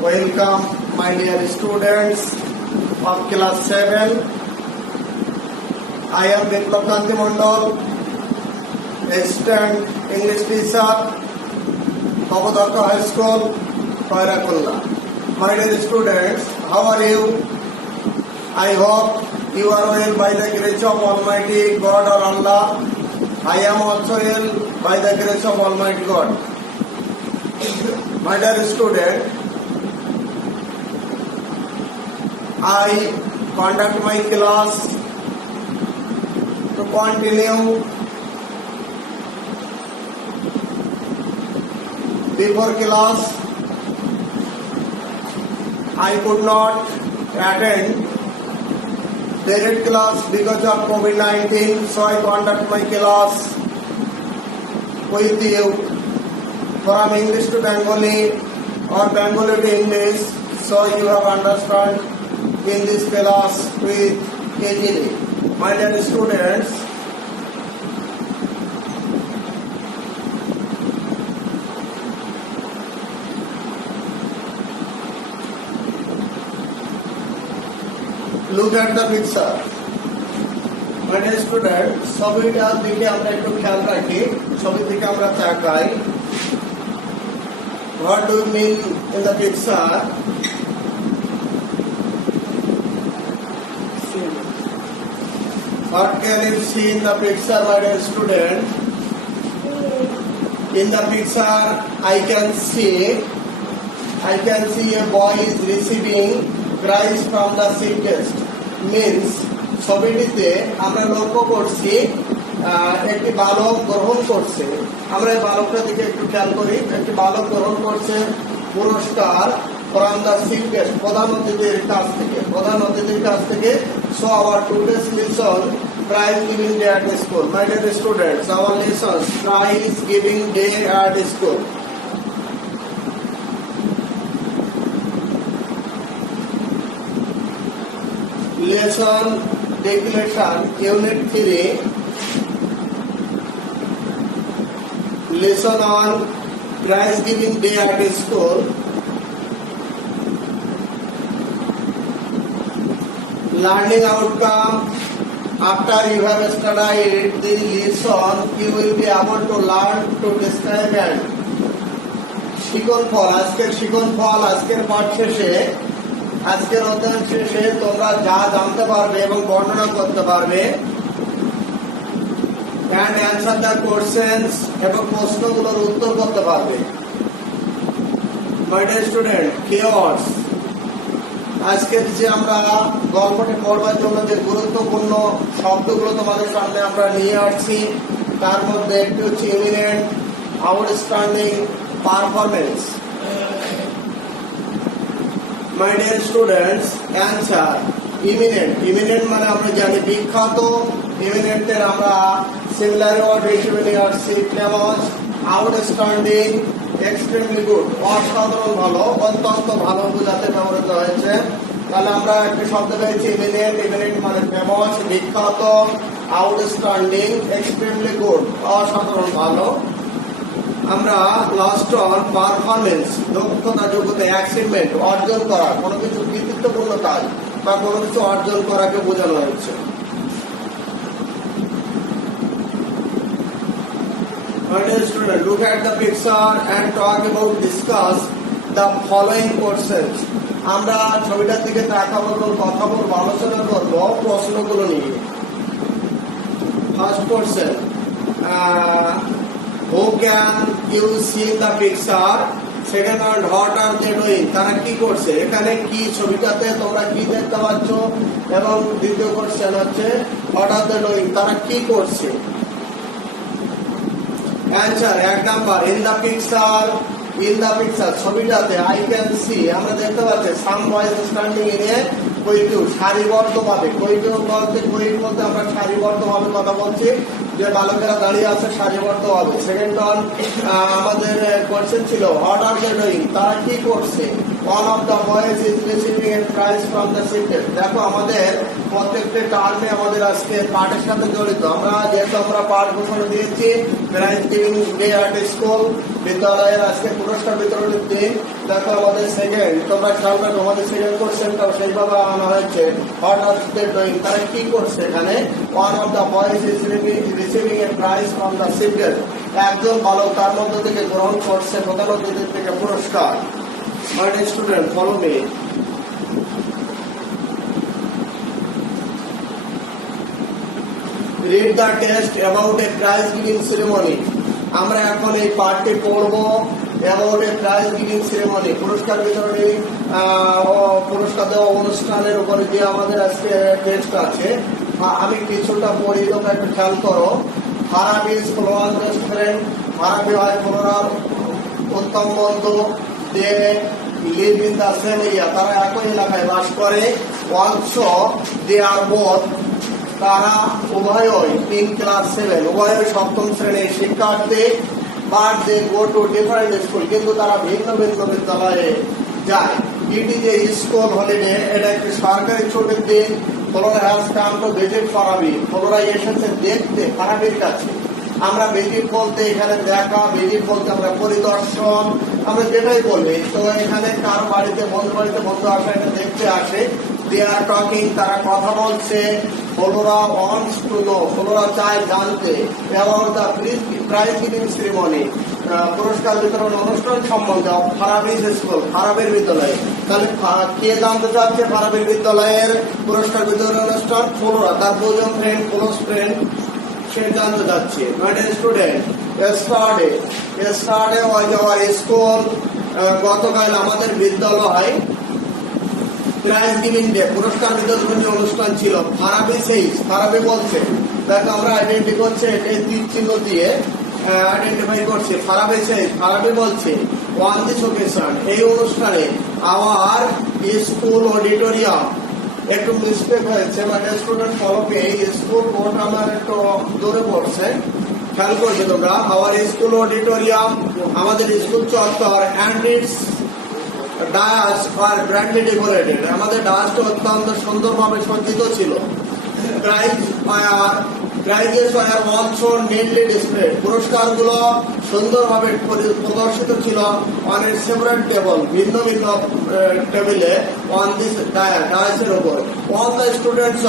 Welcome, my dear students of class 7. I am Biplab Kanti Mondol, assistant English teacher, Kapadaka High School, Pairakulla. My dear students, how are you? I hope you are well by the grace of Almighty God or Allah. I am also well by the grace of Almighty God. My dear student, I conduct my class to continue. Before class, I could not attend direct class because of COVID-19, so I conduct my class with you from English to Bengali or Bengali to English, so you have understand in this class with KGD. My dear students, look at the picture. My dear students, ছবিটার দিকে আমরা একটু খেয়াল রাখি, ছবির দিকে আমরা তাকাই. What do you mean in the picture? What can you see in the picture, my dear student? In the picture, I can see a boy is receiving prize from the chief guest. Means, ছবিটিতে আমরা লক্ষ্য করছি একটি বালক গ্রহণ করছে. আমরা এই বালকটার দিকে একটু খেয়াল করি. একটি বালক গ্রহণ করছে পুরস্কার from the chief guest, প্রধান অতিথির কাছ থেকে. So our today's lesson, prize giving day at school. My dear students, our lesson, prize giving day at school. Lesson declaration, unit 3. Lesson on prize giving day at school. Learning outcome. After you have studied the lesson, you will be able to learn to describe and শিকন ফল. আজকের পাঠ শেষে, আজকের অধ্যয়ন শেষে তোমরা যা জানতে পারবে এবং বর্ণনা করতে পারবে, and answer the questions, এবং প্রশ্নগুলোর উত্তর করতে পারবে. My dear student, keywords. আজকের যে আমরা গল্পটি পড়বার জন্য যে গুরুত্বপূর্ণ শব্দগুলো তোমাদের সামনে আমরা নিয়ে আসছি, তার মধ্যে একটি হচ্ছে eminent, outstanding, performance. My dear students, answer. Eminent মানে আমরা জানি বিখ্যাত. ইমিনেন্টের আমরা সিমিলার ওয়ার্ড হিসেবে নিয়ে আসছি ফেমাস, আউটস্ট্যান্ডিং, এক্সট্রিমলি গুড, অসাধারণ ভালো, অত্যন্ত ভালো বোঝাতে ব্যবহৃত হয়েছে. তাহলে আমরা একটি শব্দ পেয়েছি ইমিনেন্ট মানে ফেমাস, বিখ্যাত, আউটস্ট্যান্ডিং, এক্সট্রিমলি গুড, অসাধারণ ভালো. আমরা লাস্ট অন পারফরমেন্স, দক্ষতা, যোগ্যতা, অ্যাচিভমেন্ট, অর্জন করা, কোনো কিছু কৃতিত্বপূর্ণ কাজ বা কোনো কিছু অর্জন করাকে বোঝানো হয়েছে. My dear student, look at the picture and talk about, discuss the following questions. আমরা ছবিটার দিকে তাকাবো এবং কথা বলবো, আলোচনা করবো প্রশ্নগুলো নিয়ে. First question, who can you see in the picture? Second one, what are they doing? তারা কি করছে? এখানে কি ছবিটাতে তোমরা কি দেখতে পাচ্ছ? এবং দ্বিতীয় কোশ্চেন হচ্ছে what are they doing? তারা কি করছে? অ্যান্সার, এক নাম্বার, in the picture, ছবিটাতে I can see, আমরা দেখতে পাচ্ছি some boys standing in a queue, সারিবদ্ধভাবে. queue বলতে আমরা সারিবদ্ধভাবে কথা বলছি, যে বালকেরা দাঁড়িয়ে আছে সারিবদ্ধভাবে. সেকেন্ড ওয়ান আমাদের কোশ্চেন ছিল what are they doing? তারা কি করছে? one of the boys is receiving a prize from the secret. দেখো আমাদের প্রত্যেকটা টার্মে আমাদের আজকে পাঠের সাথে জড়িত। আমরা যেহেতু আমরা পাঠ ঘোষণা দিয়েছি prize giving day at school, বিদ্যালয়ের আজকে পুরস্কার বিতরণের দিন। দেখো আমাদের সেকেন্ড, তোমরা খেয়াল রাখো আমাদের সেকেন্ড কোশ্চেনটাও সেইভাবে আনা হয়েছে। হোয়াট আর দে ডুইং, তারা কি করছে এখানে? One of the boys is receiving a prize from the single, একজন বালক তার মধ্য থেকে গ্রহণ করছে প্রধান অতিথির থেকে পুরস্কার। My dear student, follow me. Read the text about a prize giving ceremony. আমরা এখন এই পাঠটি পড়ব about a prize giving ceremony, পুরস্কার বিতরণী ও পুরস্কার দেওয়া অনুষ্ঠানের উপরে যে আমাদের আজকে টেক্সট আছে। আমি কিছুটা পড়ি, তোমরা একটু খেয়াল করো। Farabi is Flora's best friend, Farabi হয় ফ্লোরার উত্তম বন্ধু। They live in the same area, তারা একই এলাকায় বাস করে। অলসো দে আর বোথ, তারা উভয়ই ইন ক্লাস 7, উভয়ই সপ্তম শ্রেণীর শিক্ষার্থী। But they go to different school, কিন্তু তারা ভিন্ন ভিন্ন বিদ্যালয়ে যায়। It is a school holiday, এটা একটি সরকারি ছুটির দিন। Flora has come to visit Farabi, Flora এসেছে দেখতে ফারাবির কাছে। আমরা ভিজিট বলতে এখানে দেখা, ভিজিট বলতে আমরা পরিদর্শন, আমরা যেটাই বলি। তো এখানে কার বাড়িতে বন্ধু আসে, এটা দেখতে আসে। দে আর টকিং, তারা কথা বলছে। Flora wants to know, Flora চায় জানতে about the prize giving ceremony, পুরস্কার বিতরণ অনুষ্ঠান সম্বন্ধে। ফারাবিজ স্কুল, ফারাবের বিদ্যালয়। তাহলে কে জানতে চাচ্ছে ফারাবের বিদ্যালয়ের পুরস্কার বিতরণ অনুষ্ঠান? ফ্লোরা, তার দুজন ফ্রেন্ড, ক্লোজ ফ্রেন্ড, সে জানতে যাচ্ছে। My dear student, yesterday was our school, গতকাল আমাদের বিদ্যালয় প্রাইজ গিভিং ডে, পুরস্কার বিতরণী অনুষ্ঠান ছিল। ফারাবি বলছে, দেখো আমরা আইডেন্টি করছে, এটা তীর চিহ্ন দিয়ে আইডেন্টিফাই করছে। ফারাবি বলছে ওয়ান দিস ওকেশন, এই অনুষ্ঠানে আওয়ার স্কুল অডিটোরিয়াম, একটু মিস্টেক হয়েছে, মানে স্টুডেন্ট ফলো পে, স্কুল বোর্ড আমার একটু দূরে পড়ছে, খেয়াল করবে তোমরা। আওয়ার স্কুল অডিটোরিয়াম, আমাদের স্কুল চত্বর, and its dais are grandly decorated, আমাদের ডায়াসটা অত্যন্ত সুন্দরভাবে সজ্জিত ছিল। Prizes are also neatly displayed, পুরস্কারগুলো সুন্দরভাবে প্রদর্শিত ছিল। অন এ সেপারেট টেবল, ভিন্ন ভিন্ন টেবিলে, অন দিস ডায়াসের উপর। অল দ্য স্টুডেন্টস,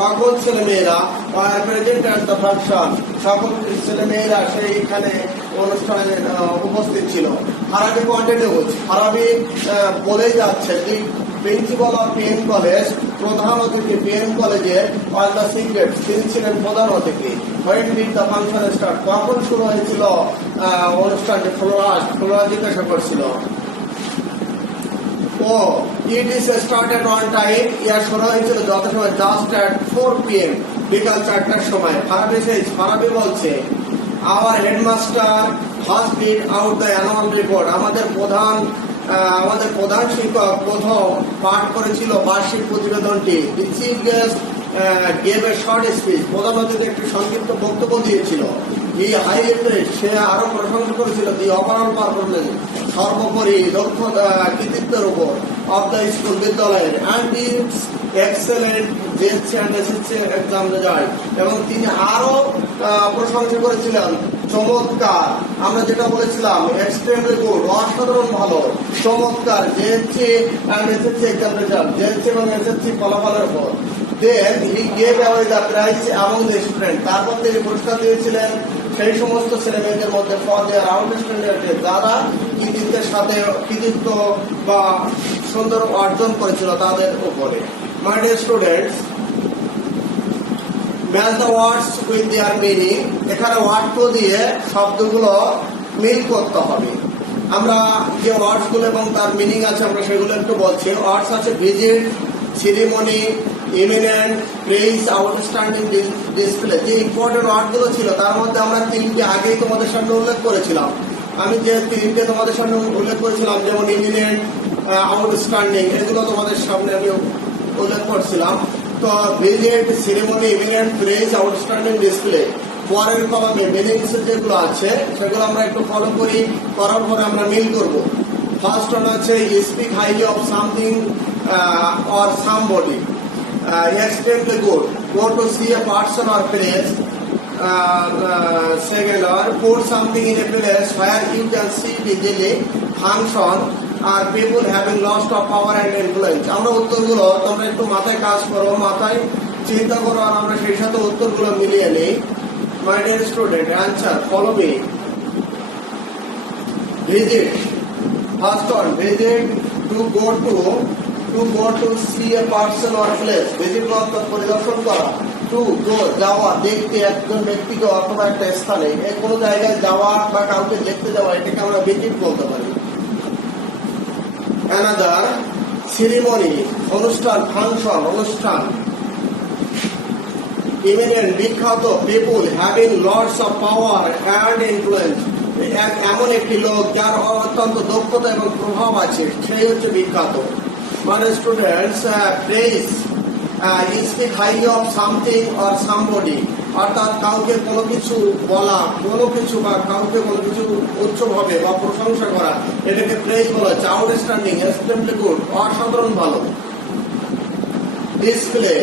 সকল ছেলেমেয়েরা, আর প্রেজেন্ট অ্যাট দ্য ফাংশন, সকল ছেলেমেয়েরা সেইখানে অনুষ্ঠানে উপস্থিত ছিল। ফারাবি কন্টিনিউজ, ফারাবি বলে যাচ্ছে, the principal of PM college, প্রধান অতিথি পিএম কলেজে, অন দ্য সিক্রেট, তিনি ছিলেন প্রধান অতিথি। When did the function start, কখন শুরু হয়েছিল অনুষ্ঠানটি? ফ্লোরা জিজ্ঞাসা করছিল। It is started on time, ইয়ার শুরু হয়েছিল যথাসময়, জাস্ট অ্যাট 4 PM, বিকাল 4টার সময়। ফারাবি বলছে, our headmaster first read out the annual report, আমাদের প্রধান শিক্ষক প্রথম পাঠ করেছিল বার্ষিক প্রতিবেদনটি। The chief guest gave a short speech, প্রধান অতিথি একটি সংক্ষিপ্ত বক্তব্য দিয়েছিল। হি হাইলাইটেড, সে আরো প্রশংসা করেছিল দি ওভারঅল পারফরমেন্স, সর্বোপরি দক্ষতা কৃতিত্বের উপর, অফ দ্য স্কুল, বিদ্যালয়ের, and it's excellent JSC and SSC exam result, এবং তিনি আরো প্রশংসা করেছিলেন চমৎকার, আমরা যেটা বলেছিলাম এক্সট্রিমলি গুড, অসাধারণ ভালো, চমৎকার JSC and SSC exam result, JSC এবং এসএসসি ফলাফলের উপর। Then he gave away the prize among the students, তারপর তিনি পুরস্কার দিয়েছিলেন সেই সমস্ত ছেলে মেয়েদের মধ্যে ফর দেয়ার আউটস্ট্যান্ডিং, যারা কৃতিত্ব বা সুন্দর অর্জন করেছিল তাদের উপরে। My dear students, match the words with their meaning, এখানে ওয়ার্ড দিয়ে শব্দগুলো মিল করতে হবে। আমরা যে ওয়ার্ডস গুলো এবং তার মিনিং আছে আমরা সেগুলো একটু বলছি। ওয়ার্ডস আছে visit, ceremony, eminent, praise, outstanding, display, যে ইম্পর্টেন্ট ওয়ার্ডগুলো ছিল তার মধ্যে আমরা তিনটে আগেই তোমাদের সামনে উল্লেখ করেছিলাম। আমি যে তিনটে তোমাদের সামনে উল্লেখ করেছিলাম, যেমন ইমিনেন্ট, আউটস্ট্যান্ডিং, এগুলো তোমাদের সামনে আমি উল্লেখ করছিলাম। তো visit, ceremony, eminent, praise, outstanding, display, পরের কলমে মিনিংস যেগুলো আছে সেগুলো আমরা একটু ফলো করি, করার পরে আমরা মিল করবো। ফার্স্ট ওয়ান আছে speak highly of something or somebody, extremely good, go to see a person or place, second or put something in a place where you can see easily, function or people having lost of power and influence. আমরা উত্তরগুলো তোমরা একটু মাথায় কাজ করো, মাথায় চিন্তা করো, আর আমরা সেই সাথে উত্তরগুলো মিলিয়ে নিই। My dear student, answer, follow me. Visit, first one, visit, to go to see a person or place. Visit অর্থাৎ পরিদর্শন করা, টু গো যাওয়া, দেখতে একজন ব্যক্তিকে অথবা একটা স্থানে, কোনো জায়গায় যাওয়া বা কাউকে দেখতে যাওয়া, এটাকে আমরা ভিজিট বলতে পারি। অ্যানাদার, সেরিমনি অনুষ্ঠান, ফাংশন অনুষ্ঠান। ইমিনেন্ট বিখ্যাত, people having lots of power and influence, এমন একটি লোক যার অত্যন্ত দক্ষতা এবং প্রভাব আছে, সেই হচ্ছে বিখ্যাত। মানে students, praise speak highly of something or somebody, অর্থাৎ কাউকে কোনো কিছু বলা, কোনো কিছু বা কাউকে কোনো কিছু উচ্চভাবে বা প্রশংসা করা, এটাকে প্রেজ বলা হচ্ছে। আউটস্ট্যান্ডিং, এক্সট্রিমলি গুড, অসাধারণ ভালো। ডিসপ্লে,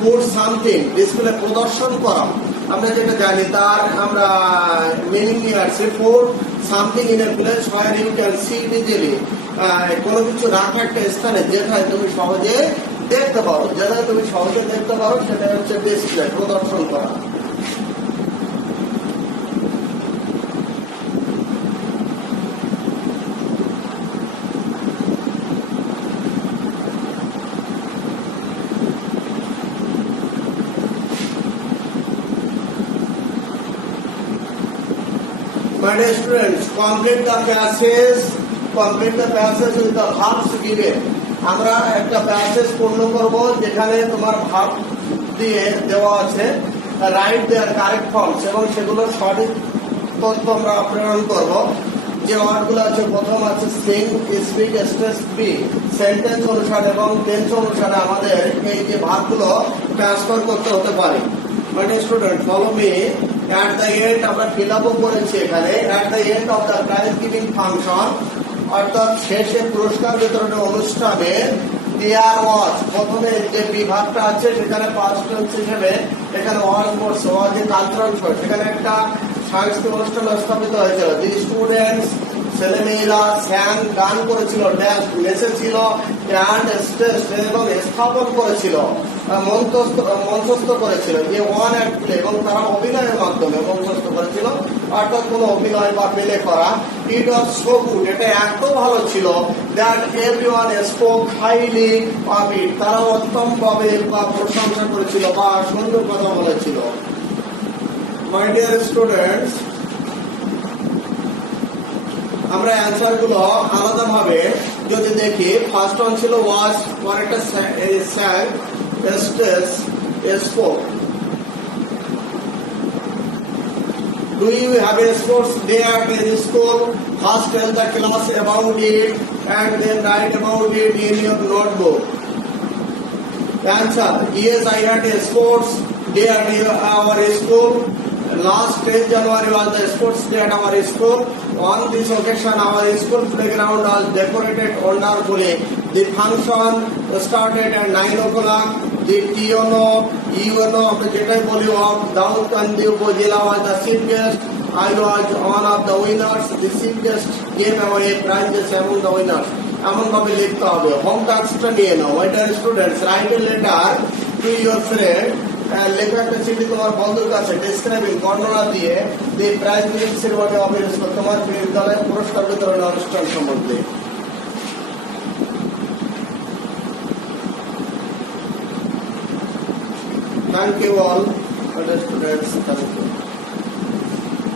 পুট সামথিং, ডিসপ্লে প্রদর্শন করা, আমরা যেটা জানি তার আমরা মিনিং নিয়ে আসছি। Put something in a place where you can see easily, কোনো কিছু রাখা একটা স্থানে যেটায় তুমি সহজে দেখতে পারো, যেটা তুমি সহজে দেখতে পারো, সেটা হচ্ছে ডিসপ্লে, প্রদর্শন করা। My dear students, complete the passage with the verbs given. আমরা একটা প্যাসেজ পূর্ণ করব যেখানে তোমার ভাব দিয়ে দেওয়া আছে, রাইট দেয়ার কারেক্ট ফর্মস, এবং সেগুলো সঠিক তথ্য আমরা প্রেরণ করব। যে ওয়ার্ডগুলো আছে, প্রথম আছে সিং, স্পিক, স্পি, সেন্টেন্স অনুসারে এবং টেন্স অনুসারে আমাদের এই যে ভাবগুলো ট্রান্সফার করতে হতে পারে। মানে student, follow me. At the end, আমরা ফিল আপও করেছি এখানে, at the end of the prize giving function, অর্থাৎ শেষে পুরস্কার বিতরণের অনুষ্ঠানে, দেয়ার ওয়াজ, প্রথমে যে বিভাগটা আছে সেখানে পাস্ট টেন্স হিসেবে এখানে ওয়াজ পড়ছে, ওয়াজ এ কালচারাল শো, সেখানে একটা সাংস্কৃতিক অনুষ্ঠান স্থাপিত হয়েছিল। দি স্টুডেন্টস, ছেলেমেয়েরা স্যাং, গান করেছিল, ড্যান্স, নেচেছিল, অ্যান্ড স্টেজ, এবং স্থাপন করেছিল, মঞ্চস্থ করেছিল, যে ওয়ান অ্যাক্ট প্লে, এবং তারা অভিনয়ের মাধ্যমে মঞ্চস্থ করেছিল, অর্থাৎ কোনো অভিনয় বা প্লে করা। ইট ওয়াজ সো গুড, এটা এত ভালো ছিল, that everyone spoke highly of it, তারা উত্তমভাবে বা প্রশংসা করেছিল বা সুন্দর কথা বলেছিল। মাই ডিয়ার স্টুডেন্টস, আমরা অ্যান্সার গুলো আলাদা ভাবে যদি দেখি, ফার্স্ট ওয়ান ছিল ওয়াজ, পরেরটা স্যাং, stage, spoke. Do you have a sports day at the school? First tell the class about it and then write about it in your notebook. Answer, yes, I had a sports day at our school. Last 10 January was the sports day at our school. On this occasion, our school playground was decorated wonderfully. The function started at 9 o'clock. The TNO, UNO, যেটাই বলি, of Daoudkandi Upazila was the chief guest. I was one of the winners. The chief guest gave away prizes among the winners. এমন ভাবে লিখতে হবে। Home টাস্কটা নিয়ে নাও। My dear students, write a letter to your friend. লেখা একটা চিঠি তোমার বন্ধুর কাছে, ডিসক্রাইবিং, বর্ণনা দিয়ে, the prize giving ceremony of your school, তোমার বিদ্যালয়ের পুরস্কার বিতরণের অনুষ্ঠান সম্বন্ধে। Thank you all, students. Thank you.